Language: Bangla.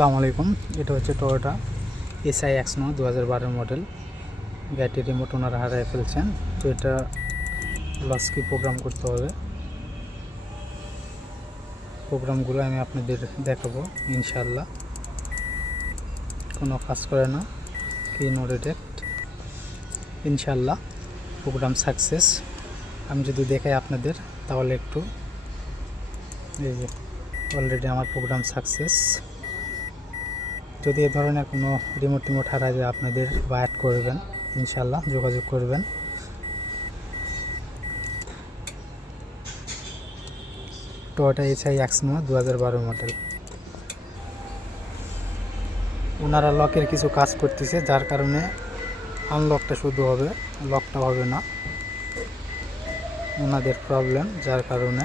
আসসালামু আলাইকুম। এটা হচ্ছে টয়োটা এসআই এক্সনো 2012 মডেল। গাড়িটির রিমোট ওনারা হারিয়ে ফেলছেন, তো এটা লস্কি প্রোগ্রাম করতে হবে। প্রোগ্রামগুলো আমি আপনাদের দেখাবো ইনশাল্লাহ। কোনো কাজ করে না, কি নো ডিটেক্ট। ইনশাল্লাহ প্রোগ্রাম সাকসেস। আমি যদি দেখাই আপনাদের তাহলে একটু, এই যে অলরেডি আমার প্রোগ্রাম সাকসেস। যদি এ ধরনের কোনো রিমোট হারায় যায় আপনাদের বা অ্যাড করবেন, ইনশাল্লাহ যোগাযোগ করবেন। টয়োটা এসআই এক্সনো 2012 মডেল। ওনারা লকের কিছু কাজ করতেছে, যার কারণে আনলকটা শুধু হবে, লকটা হবে না। ওনাদের প্রবলেম, যার কারণে